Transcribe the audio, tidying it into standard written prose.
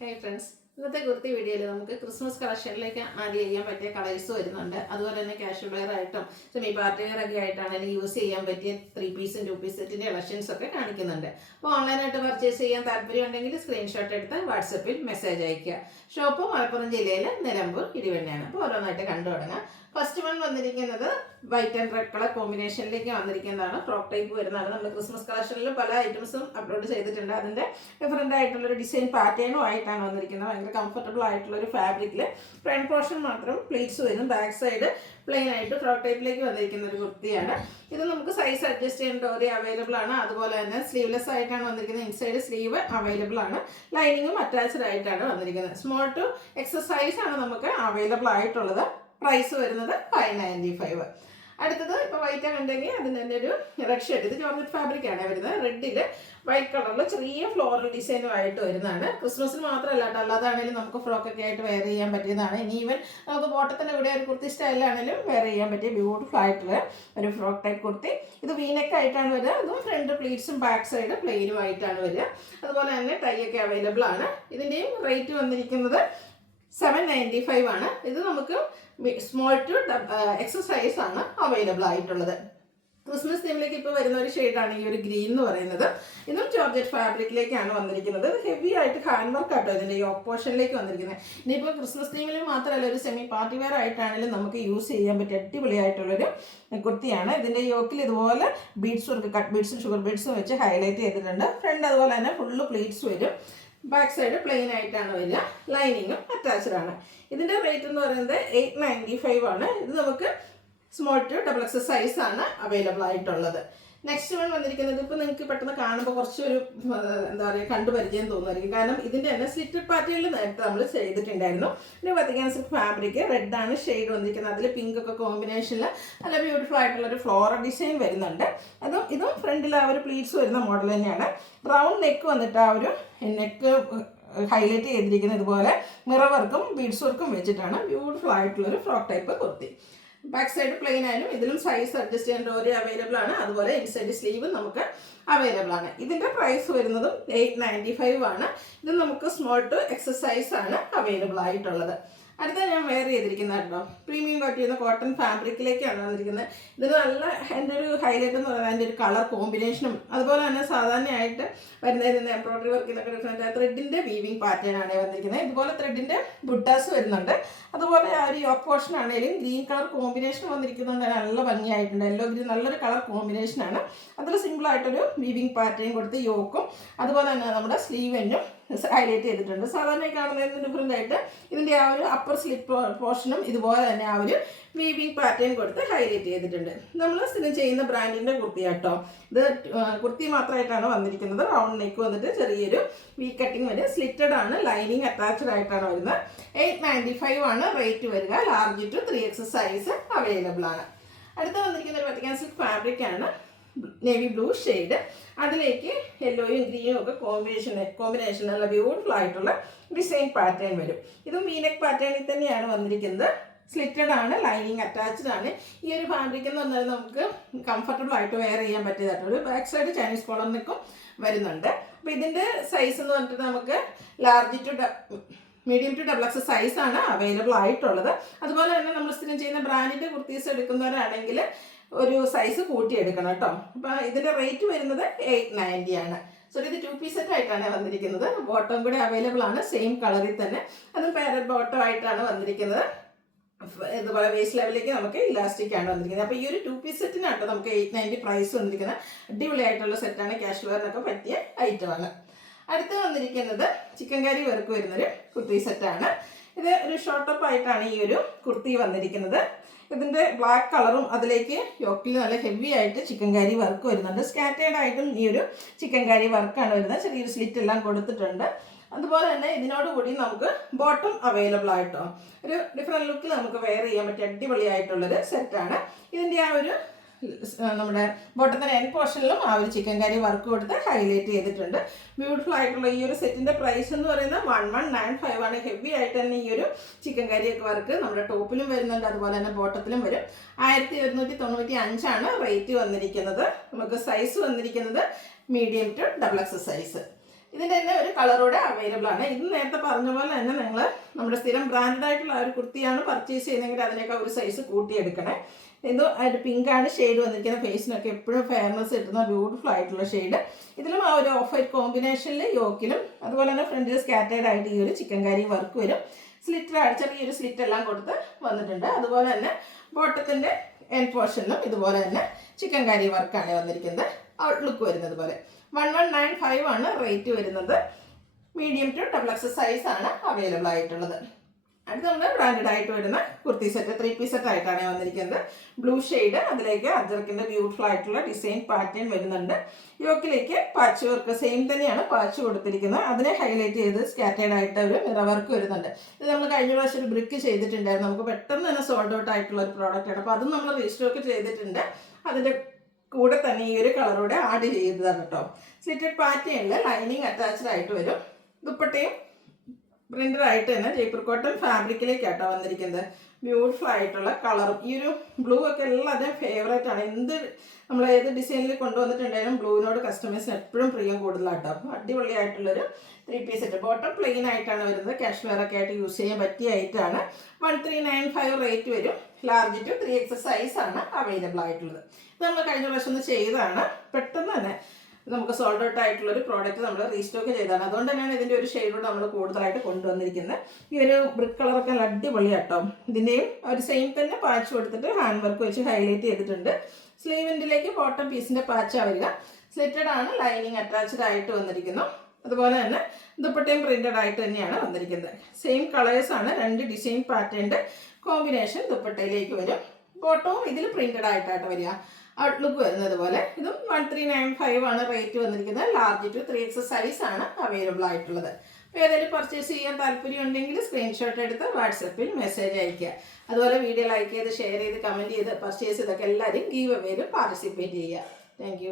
Hi friends, ഇന്നത്തെ കുർത്തി വീഡിയോയിൽ നമുക്ക് ക്രിസ്മസ് കളക്ഷനിലേക്ക് ആഡ് ചെയ്യാൻ പറ്റിയ കളേഴ്സ് വരുന്നുണ്ട്. അതുപോലെ തന്നെ കാഷ്വൽ വെയർ ആയിട്ടും സെമി പാർട്ടി വെയർ ഒക്കെ ആയിട്ടാണെങ്കിൽ യൂസ് ചെയ്യാൻ പറ്റിയ 3 പീസും 2 പീസ് സെറ്റിൻ്റെ കളക്ഷൻസ് ഒക്കെ കാണിക്കുന്നുണ്ട്. അപ്പോൾ ഓൺലൈനായിട്ട് പർച്ചേസ് ചെയ്യാൻ താല്പര്യം ഉണ്ടെങ്കിൽ സ്ക്രീൻഷോട്ട് എടുത്ത് വാട്സപ്പിൽ മെസ്സേജ് അയയ്ക്കുക. ഷോപ്പ് മലപ്പുറം ജില്ലയിൽ നിലമ്പൂർ ഇടിവണ്ണയാണ്. അപ്പോൾ ഓരോന്നായിട്ട് കണ്ടു തുടങ്ങാം. ഫസ്റ്റ് വൺ വന്നിരിക്കുന്നത് വൈറ്റ് ആൻഡ് റെഡ് കളർ കോമ്പിനേഷനിലേക്ക് വന്നിരിക്കുന്നതാണ്. ഫ്രോക്ക് ടൈപ്പ് വരുന്നതാണ്. നമ്മൾ ക്രിസ്മസ് കളക്ഷനിൽ പല ഐറ്റംസും അപ്ലോഡ് ചെയ്തിട്ടുണ്ട്. അതിൻ്റെ ഡിഫറെൻ്റ് ആയിട്ടുള്ളൊരു ഡിസൈൻ പാറ്റേണും ആയിട്ടാണ് വന്നിരിക്കുന്നത്. ഭയങ്കര കംഫർട്ടബിൾ ആയിട്ടുള്ളൊരു ഫാബ്രിക്കിൽ ഫ്രണ്ട് പോർഷൻ മാത്രം പ്ലീറ്റ്സ് വരും. ബാക്ക് സൈഡ് പ്ലെയിൻ ആയിട്ട് ഫ്രോക്ക് ടൈപ്പിലേക്ക് വന്നിരിക്കുന്ന ഒരു കുർത്തിയാണ്. ഇത് നമുക്ക് സൈസ് അഡ്ജസ്റ്റ് ചെയ്യേണ്ട ഒരു അവൈലബിൾ ആണ്. അതുപോലെ തന്നെ സ്ലീവ്ലെസ് ആയിട്ടാണ് വന്നിരിക്കുന്നത്. ഇൻസൈഡ് സ്ലീവ് അവൈലബിൾ ആണ്. ലൈനിങ്ങും അറ്റാച്ച്ഡ് ആയിട്ടാണ് വന്നിരിക്കുന്നത്. സ്മോൾ ടു എക്സസൈസ് ആണ് നമുക്ക് അവൈലബിൾ ആയിട്ടുള്ളത്. പ്രൈസ് വരുന്നത് 595. അടുത്തത് ഇപ്പോൾ വൈറ്റ് ഉണ്ടെങ്കിൽ അതിന് തന്നെ ഒരു റെഡ് ഷെയ്ഡ്. ഇത് ജോർജറ്റ് ഫാബ്രിക് ആണ് വരുന്നത്. റെഡിൽ വൈറ്റ് കളറിൽ ചെറിയ ഫ്ലോറൽ ഡിസൈനും ആയിട്ട് വരുന്നതാണ്. ക്രിസ്മസിന് മാത്രമല്ല കേട്ടോ, അല്ലാതാണെങ്കിലും നമുക്ക് ഫ്രോക്കൊക്കെ ആയിട്ട് വെയർ ചെയ്യാൻ പറ്റിയതാണ്. ഇനി ഈവൻ നമുക്ക് ബോട്ടത്തിൻ്റെ ഇവിടെ ഒരു കുർത്തി സ്റ്റൈലാണെങ്കിലും വെയർ ചെയ്യാൻ പറ്റിയ ബ്യൂട്ടിഫുൾ ആയിട്ടുള്ള ഒരു ഫ്രോക്ക് ടൈപ്പ് കുർത്തി. ഇത് വീനെക്ക് ആയിട്ടാണ് വരിക. അതും ഫ്രണ്ട് പ്ലീറ്റ്സും ബാക്ക് സൈഡ് പ്ലെയിനും ആയിട്ടാണ് വരിക. അതുപോലെ തന്നെ ടൈ ഒക്കെ അവൈലബിൾ ആണ്. ഇതിൻ്റെയും റേറ്റ് വന്നിരിക്കുന്നത് 795 ആണ്. ഇത് നമുക്ക് സ്മോൾ ടു എക്സസൈസ് ആണ് അവൈലബിൾ ആയിട്ടുള്ളത്. ക്രിസ്മസ് തീമിലേക്ക് ഇപ്പോൾ വരുന്ന ഒരു ഷെയ്ഡാണ് ഈ ഒരു ഗ്രീൻ എന്ന് പറയുന്നത്. ഇതും ജോർജറ്റ് ഫാബ്രിക്കിലേക്കാണ് വന്നിരിക്കുന്നത്. ഹെവി ആയിട്ട് ഹാൻഡ് വർക്ക് ആട്ടോ ഇതിൻ്റെ ഈ ഓപ്പോഷനിലേക്ക് വന്നിരിക്കുന്നത്. ഇനിയിപ്പോൾ ക്രിസ്മസ് തീമിൽ മാത്രമല്ല, ഒരു സെമി പാർട്ടി വെയർ ആയിട്ടാണെങ്കിലും നമുക്ക് യൂസ് ചെയ്യാൻ പറ്റിയ അടിപൊളിയായിട്ടുള്ളൊരു കുർത്തിയാണ്. ഇതിൻ്റെ യോക്കിൽ ഇതുപോലെ ബീഡ്സ് വർക്ക്, കട്ട് ബീഡ്സും ഷുഗർ ബീഡ്സും വെച്ച് ഹൈലൈറ്റ് ചെയ്തിട്ടുണ്ട്. ഫ്രണ്ട് അതുപോലെ തന്നെ ഫുള്ള് പ്ലീറ്റ്സ് വരും. ബാക്ക് സൈഡ് പ്ലെയിൻ ആയിട്ടാണ് വരിക. ലൈനിങ്ങും അറ്റാച്ച്ഡ് ആണ്. ഇതിൻ്റെ റേറ്റ് എന്ന് പറയുന്നത് 895 ആണ്. ഇത് നമുക്ക് small to double X size ആണ് അവൈലബിൾ ആയിട്ടുള്ളത്. നെക്സ്റ്റ് വൺ വന്നിരിക്കുന്നത് ഇപ്പോൾ നിങ്ങൾക്ക് പെട്ടെന്ന് കാണുമ്പോൾ കുറച്ചൊരു എന്താ പറയുക കണ്ടുപരിചയം തോന്നുമായിരിക്കും. കാരണം ഇതിൻ്റെ തന്നെ സ്ലിറ്റഡ് പാറ്റേണിൽ നേരത്തെ നമ്മൾ ചെയ്തിട്ടുണ്ടായിരുന്നു. പിന്നെ വത്തിക്കാൻ സിൽക്ക് ഫാബ്രിക് റെഡാണ് ഷെയ്ഡ് വന്നിരിക്കുന്നത്. അതിൽ പിങ്ക് ഒക്കെ കോമ്പിനേഷനിൽ നല്ല ബ്യൂട്ടിഫുൾ ആയിട്ടുള്ളൊരു ഫ്ലോറൽ ഡിസൈൻ വരുന്നുണ്ട്. ഇതും ഫ്രണ്ടിൽ ആ ഒരു പ്ലീറ്റ്സ് വരുന്ന മോഡൽ തന്നെയാണ്. റൗണ്ട് നെക്ക് വന്നിട്ട് ആ ഒരു നെക്ക് ഹൈലൈറ്റ് ചെയ്തിരിക്കുന്നത് ഇതുപോലെ മിറർ വർക്കും ബീഡ്സ് വർക്കും വെച്ചിട്ടാണ് ബ്യൂട്ടിഫുൾ ആയിട്ടുള്ളൊരു frock type kurti. Back side plain ആയാലും ഇതിലും സൈസ് അഡ്ജസ്റ്റ് ചെയ്യേണ്ട ഒരു അവൈലബിൾ ആണ്. അതുപോലെ ഇൻസൈഡ് സ്ലീവ് നമുക്ക് അവൈലബിൾ ആണ്. ഇതിൻ്റെ പ്രൈസ് വരുന്നതും 895 ആണ്. ഇത് നമുക്ക് സ്മോൾ ടു എക്സസൈസ് ആണ് അവൈലബിൾ ആയിട്ടുള്ളത്. അടുത്ത ഞാൻ വെയർ ചെയ്തിരിക്കുന്നത് കേട്ടോ, പ്രീമിയം കട്ട് ചെയ്യുന്ന കോട്ടൺ ഫാബ്രിക്കിലേക്കാണ് വന്നിരിക്കുന്നത്. ഇതിന് നല്ല എൻ്റെ ഒരു ഹൈലൈറ്റ് എന്ന് പറയുന്നത് അതിൻ്റെ ഒരു കളർ കോമ്പിനേഷനും അതുപോലെ തന്നെ സാധാരണയായിട്ട് വരുന്നതിന് എംബ്രോയിഡറി വർക്കിലൊക്കെ ഡിഫറെൻറ്റ് ത്രെഡിൻ്റെ വീവിങ് പാറ്റേൺ ആണ് വന്നിരിക്കുന്നത്. ഇതുപോലെ ത്രെഡിൻ്റെ ബുട്ടാസ് വരുന്നുണ്ട്. അതുപോലെ ആ ഒരു യോക്ക് പോർഷൻ ആണെങ്കിലും ഗ്രീൻ കളർ കോമ്പിനേഷൻ വന്നിരിക്കുന്നതുകൊണ്ട് നല്ല ഭംഗിയായിട്ടുണ്ട്. യെല്ലോ ഗ്രീൻ നല്ലൊരു കളർ കോമ്പിനേഷനാണ്. അതിൽ സിമ്പിളായിട്ടൊരു വീവിങ് പാറ്റേൺ കൊടുത്ത് യോക്കും അതുപോലെ തന്നെ നമ്മുടെ സ്ലീവെന്നും ഹൈലൈറ്റ് ചെയ്തിട്ടുണ്ട്. സാധാരണ കാണുന്നതിന് ഡിഫറെൻ്റ് ആയിട്ട് ഇതിൻ്റെ ആ ഒരു അപ്പർ സ്ലിപ്പ് പോർഷനും ഇതുപോലെ തന്നെ ആ ഒരു വീവിങ് പാറ്റേൺ കൊടുത്ത് ഹൈലൈറ്റ് ചെയ്തിട്ടുണ്ട്. നമ്മൾ സ്ഥിരം ചെയ്യുന്ന ബ്രാൻഡിൻ്റെ കുർത്തി കേട്ടോ. ഇത് കുർത്തി മാത്രമായിട്ടാണ് വന്നിരിക്കുന്നത്. റൗണ്ട് നെക്ക് വന്നിട്ട് ചെറിയൊരു വി കട്ടിങ് വരും. സ്ലിറ്റഡ് ആണ്. ലൈനിങ് അറ്റാച്ച്ഡ് ആയിട്ടാണ് വരുന്നത്. 895 ആണ് റേറ്റ് വരിക. Large to 3X size available ആണ്. അടുത്ത വന്നിരിക്കുന്ന ഒരു വത്തിക്കാൻ സിൽക്ക് ഫാബ്രിക് ആണ്. നേവി ബ്ലൂ ഷെയ്ഡ്, അതിലേക്ക് യെല്ലോയും ഗ്രീനും ഒക്കെ കോമ്പിനേഷൻ നല്ല ബ്യൂട്ടിഫുൾ ആയിട്ടുള്ള ഡിസൈൻ പാറ്റേൺ വരും. ഇതും വീനെക്ക് പാറ്റേണിൽ തന്നെയാണ് വന്നിരിക്കുന്നത്. സ്ലിറ്റഡ് ആണ്. ലൈനിങ് അറ്റാച്ച്ഡ് ആണ്. ഈ ഒരു ഫാബ്രിക് എന്ന് പറഞ്ഞാൽ നമുക്ക് കംഫർട്ടബിൾ ആയിട്ട് വെയർ ചെയ്യാൻ പറ്റിയതായിട്ടൊരു ബാക്ക് സൈഡ് ചൈനീസ് കോളർ നെക്കും വരുന്നുണ്ട്. അപ്പോൾ ഇതിൻ്റെ സൈസ് എന്ന് പറഞ്ഞിട്ട് നമുക്ക് large to medium to double X സൈസാണ് അവൈലബിൾ ആയിട്ടുള്ളത്. അതുപോലെ തന്നെ നമ്മൾ സ്ഥിരം ചെയ്യുന്ന ബ്രാൻഡിൻ്റെ കുർത്തീസ് എടുക്കുന്നവരാണെങ്കിൽ ഒരു സൈസ് കൂട്ടിയെടുക്കണം കേട്ടോ. അപ്പോൾ ഇതിൻ്റെ റേറ്റ് വരുന്നത് 890 ആണ്. സോ ഇത് 2 പീസ് സെറ്റ് ആയിട്ടാണ് വന്നിരിക്കുന്നത്. ബോട്ടം കൂടെ അവൈലബിൾ ആണ്. സെയിം കളറിൽ തന്നെ. അതും പാരറ്റ് ബോട്ടം ആയിട്ടാണ് വന്നിരിക്കുന്നത്. ഇതുപോലെ വേസ്റ്റ് ലെവലിലേക്ക് നമുക്ക് ഇലാസ്റ്റിക് ആണ് വന്നിരിക്കുന്നത്. അപ്പോൾ ഈ ഒരു 2 പീസ് സെറ്റിനാട്ടോ നമുക്ക് 890 പ്രൈസ് വന്നിരിക്കുന്നത്. അടിപൊളിയായിട്ടുള്ള സെറ്റാണ്. ക്യാഷ് വെയറിനൊക്കെ പറ്റിയ ഐറ്റമാണ്. അടുത്ത് വന്നിരിക്കുന്നത് ചിക്കൻ കറി വർക്ക് വരുന്നൊരു കുർത്തി സെറ്റാണ്. ഇത് ഒരു ഷോർട്ട് ടോപ്പ് ആയിട്ടാണ് ഈ ഒരു കുർത്തി വന്നിരിക്കുന്നത്. ഇതിൻ്റെ ബ്ലാക്ക് കളറും അതിലേക്ക് യോക്കിൽ നല്ല ഹെവി ആയിട്ട് ചിക്കൻ കറി വർക്ക് വരുന്നുണ്ട്. സ്കാറ്റേഡ് ആയിട്ടും ഈ ഒരു ചിക്കൻ കറി വർക്കാണ് വരുന്നത്. ചെറിയൊരു സ്ലിറ്റ് എല്ലാം കൊടുത്തിട്ടുണ്ട്. അതുപോലെ തന്നെ ഇതിനോടുകൂടി നമുക്ക് ബോട്ടം അവൈലബിൾ ആയിട്ടോ ഒരു ഡിഫറെൻറ്റ് ലുക്കിൽ നമുക്ക് വെയർ ചെയ്യാൻ പറ്റിയ അടിപൊളിയായിട്ടുള്ളൊരു സെറ്റാണ്. ഇതിൻ്റെ ആ ഒരു നമ്മുടെ ബോട്ടത്തിൻ്റെ എൻഡ് പോർഷനിലും ആ ഒരു ചിക്കൻ കറി വർക്ക് കൊടുത്ത് ഹൈലൈറ്റ് ചെയ്തിട്ടുണ്ട്. ബ്യൂട്ടിഫുൾ ആയിട്ടുള്ള ഈ ഒരു സെറ്റിൻ്റെ പ്രൈസ് എന്ന് പറയുന്നത് 1195 ആണ്. ഹെവി ആയിട്ട് തന്നെ ഈ ഒരു ചിക്കൻ കറിയൊക്കെ വർക്ക് നമ്മുടെ ടോപ്പിലും വരുന്നുണ്ട്. അതുപോലെ തന്നെ ബോട്ടത്തിലും വരും. 1195 ആണ് റേറ്റ് വന്നിരിക്കുന്നത്. നമുക്ക് സൈസ് വന്നിരിക്കുന്നത് medium to double X size. ഇതിൻ്റെ തന്നെ ഒരു കളറോടെ അവൈലബിൾ ആണ്. ഇത് നേരത്തെ പറഞ്ഞ പോലെ തന്നെ നിങ്ങൾ നമ്മുടെ സ്ഥിരം ബ്രാൻഡഡ് ആയിട്ടുള്ള ആ ഒരു കുർത്തിയാണ് പർച്ചേസ് ചെയ്യുന്നതെങ്കിൽ അതിനൊക്കെ ഒരു സൈസ് കൂട്ടിയെടുക്കണേ. ഇത് ഒരു പിങ്കാണ് ഷെയ്ഡ് വന്നിരിക്കുന്നത്. ഫേസിനൊക്കെ എപ്പോഴും ഫെയർനെസ് കിട്ടുന്ന ബ്യൂട്ടിഫുൾ ആയിട്ടുള്ള ഷെയ്ഡ്. ഇതിലും ആ ഒരു ഓഫ് വൈറ്റ് കോമ്പിനേഷനിൽ യോക്കിലും അതുപോലെ തന്നെ ഫ്രണ്ടിൽ സ്കാറ്റേഡ് ആയിട്ട് ഈ ഒരു ചിക്കൻ കറി വർക്ക് വരും. സ്ലിറ്റ് ചെറിയൊരു സ്ലിറ്റ് എല്ലാം കൊടുത്ത് വന്നിട്ടുണ്ട്. അതുപോലെ തന്നെ ബോട്ടത്തിൻ്റെ എൻഡ് പോർഷനിലും ഇതുപോലെ തന്നെ ചിക്കൻ കറി വർക്കാണ് വന്നിരിക്കുന്നത്. ഔട്ട്ലുക്ക് വരുന്നത് പോലെ 1195 ആണ് റേറ്റ് വരുന്നത്. മീഡിയം ടു XXL സൈസാണ് അവൈലബിൾ ആയിട്ടുള്ളത്. അടുത്ത് നമ്മൾ ബ്രാൻഡഡ് ആയിട്ട് വരുന്ന കുർത്തി സെറ്റ് 3 പീസ് സെറ്റ് ആയിട്ടാണ് വന്നിരിക്കുന്നത്. ബ്ലൂ ഷെയ്ഡ്, അതിലേക്ക് അജർക്കിൻ്റെ ബ്യൂട്ടിഫുൾ ആയിട്ടുള്ള ഡിസൈൻ പാറ്റേൺ വരുന്നുണ്ട്. യോക്കിലേക്ക് പാച്ച് വർക്ക് സെയിം തന്നെയാണ് പാച്ച് കൊടുത്തിരിക്കുന്നത്. അതിനെ ഹൈലൈറ്റ് ചെയ്ത് സ്കാറ്റേഡ് ആയിട്ട് ഒരു മിറർ വർക്ക് വരുന്നുണ്ട്. ഇത് നമ്മൾ കഴിഞ്ഞ പ്രാവശ്യം ഒരു ബ്രിക്ക് ചെയ്തിട്ടുണ്ടായിരുന്നു. നമുക്ക് പെട്ടെന്ന് തന്നെ സോൾഡ് ഔട്ട് ആയിട്ടുള്ള ഒരു പ്രോഡക്റ്റാണ്. അപ്പോൾ അതും നമ്മൾ റീസ്റ്റോക്ക് ചെയ്തിട്ടുണ്ട്. അതിൻ്റെ കൂടെ തന്നെ ഈ ഒരു കളറോടെ ആഡ് ചെയ്തതാണ് കേട്ടോ. സ്ലിറ്റഡ് പാറ്റേണിൽ ലൈനിങ് അറ്റാച്ച്ഡ് ആയിട്ട് വരും. ദുപ്പട്ടയും പ്രിന്റഡ് ആയിട്ട് തന്നെ ജയ്പൂർ കോട്ടൺ ഫാബ്രിക്കിലേക്കാട്ടോ വന്നിരിക്കുന്നത്. ബ്യൂട്ടിഫുൾ ആയിട്ടുള്ള കളറും ഈ ഒരു ബ്ലൂ ഒക്കെ എല്ലാവരുടെയും ഫേവറേറ്റ് ആണ്. നമ്മൾ ഏത് ഡിസൈനിൽ കൊണ്ടുവന്നിട്ടുണ്ടായാലും ബ്ലൂവിനോട് കസ്റ്റമേഴ്സിന് എപ്പോഴും പ്രിയം കൂടുതലാട്ടോ. അപ്പോൾ അടിപൊളിയായിട്ടുള്ളൊരു 3 പീസ് സെറ്റ്. ബോട്ടം പ്ലെയിൻ ആയിട്ടാണ് വരുന്നത്. കാശ്മീർ ഒക്കെ ആയിട്ട് യൂസ് ചെയ്യാൻ പറ്റിയ ഐറ്റാണ്. 1395 റേറ്റ് വരും. ലാർജ് ടു 3XL സൈസാണ് അവൈലബിൾ ആയിട്ടുള്ളത്. ഇത് നമ്മൾ കഴിഞ്ഞ പ്രാവശ്യം ഒന്ന് ചെയ്തതാണ്. പെട്ടെന്ന് തന്നെ നമുക്ക് സോൾഡ് ഔട്ട് ആയിട്ടുള്ള ഒരു പ്രോഡക്റ്റ് നമ്മൾ റീസ്റ്റോക്ക് ചെയ്തതാണ്. അതുകൊണ്ട് തന്നെയാണ് ഇതിൻ്റെ ഒരു ഷെയ്ഡോട് നമ്മൾ കൂടുതലായിട്ട് കൊണ്ടുവന്നിരിക്കുന്നത്. ഈ ഒരു ബ്രിക്ക് കളറൊക്കെ നല്ല അടിപൊളിയാട്ടോ. ഇതിൻ്റെയും ഒരു സെയിം തന്നെ പാച്ച് കൊടുത്തിട്ട് ഹാൻഡ് വർക്ക് വെച്ച് ഹൈലൈറ്റ് ചെയ്തിട്ടുണ്ട്. സ്ലീവിൻ്റിലേക്ക് ബോട്ടം പീസിൻ്റെ പാച്ചാണ് വരിക. സ്ലിറ്റഡ് ആണ്, ലൈനിങ് അറ്റാച്ച്ഡ് ആയിട്ട് വന്നിരിക്കുന്നു. അതുപോലെ തന്നെ ദുപ്പട്ടയും പ്രിന്റഡ് ആയിട്ട് തന്നെയാണ് വന്നിരിക്കുന്നത്. സെയിം കളേഴ്സാണ്. 2 ഡിസൈൻ പാറ്റേണിൻ്റെ കോമ്പിനേഷൻ ദുപ്പട്ടയിലേക്ക് വരും. ബോട്ടവും ഇതിൽ പ്രിന്റഡ് ആയിട്ടാണ് വരിക. ഔട്ട്ലുക്ക് വരുന്നത് പോലെ. ഇതും 1395 ആണ് റേറ്റ് വന്നിരിക്കുന്നത്. ലാർജ് ടു 3XL സൈസാണ് അവൈലബിൾ ആയിട്ടുള്ളത്. അപ്പോൾ ഏതെങ്കിലും പർച്ചേസ് ചെയ്യാൻ താല്പര്യം ഉണ്ടെങ്കിൽ സ്ക്രീൻഷോട്ട് എടുത്ത് വാട്സപ്പിൽ മെസ്സേജ് അയയ്ക്കുക. അതുപോലെ വീഡിയോ ലൈക്ക് ചെയ്ത് ഷെയർ ചെയ്ത് കമൻറ്റ് ചെയ്ത് പർച്ചേസ് ചെയ്തൊക്കെ എല്ലാവരും ഗീവ് അവേയിൽ പാർട്ടിസിപ്പേറ്റ് ചെയ്യുക. താങ്ക്